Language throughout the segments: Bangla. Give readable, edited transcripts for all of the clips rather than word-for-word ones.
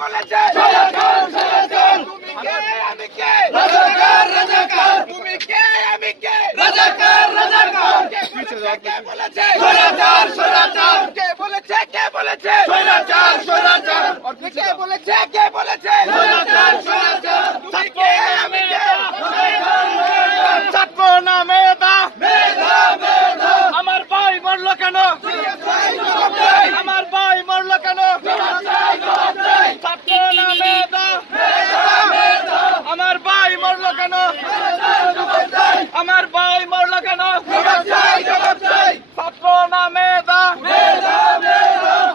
বলেছে রাজাকার রাজাকার তুমি কে আমি কে রাজাকার রাজাকার তুমি কে আমি কে রাজাকার রাজাকার কে বলেছে স্বৈরাচার স্বৈরাচার কে বলেছে স্বৈরাচার স্বৈরাচার কে বলেছে স্বৈরাচার স্বৈরাচার তুমি কে আমি কে ছাত্র না মেধা মেধা মেধা আমার ভাই মরলো কেন আমার ভাই মরলো কেন ছাত্র না মেধা আমার ভাই মরলো কেন আমার ভাই মরলো কেন ছাত্র না মেধা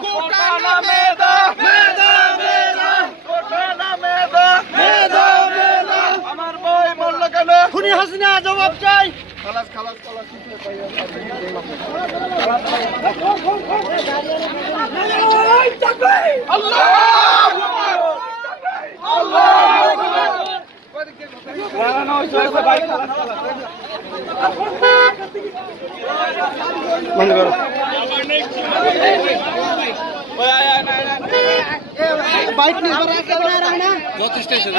কোটা না মেধা কোটা না মেধা আমার ভাই মরলো কেন খুনি হাসিনা জবাব চাই খালাস খালাস খালাস আল্লাহ বাইক নিয়ে যত স্টেশন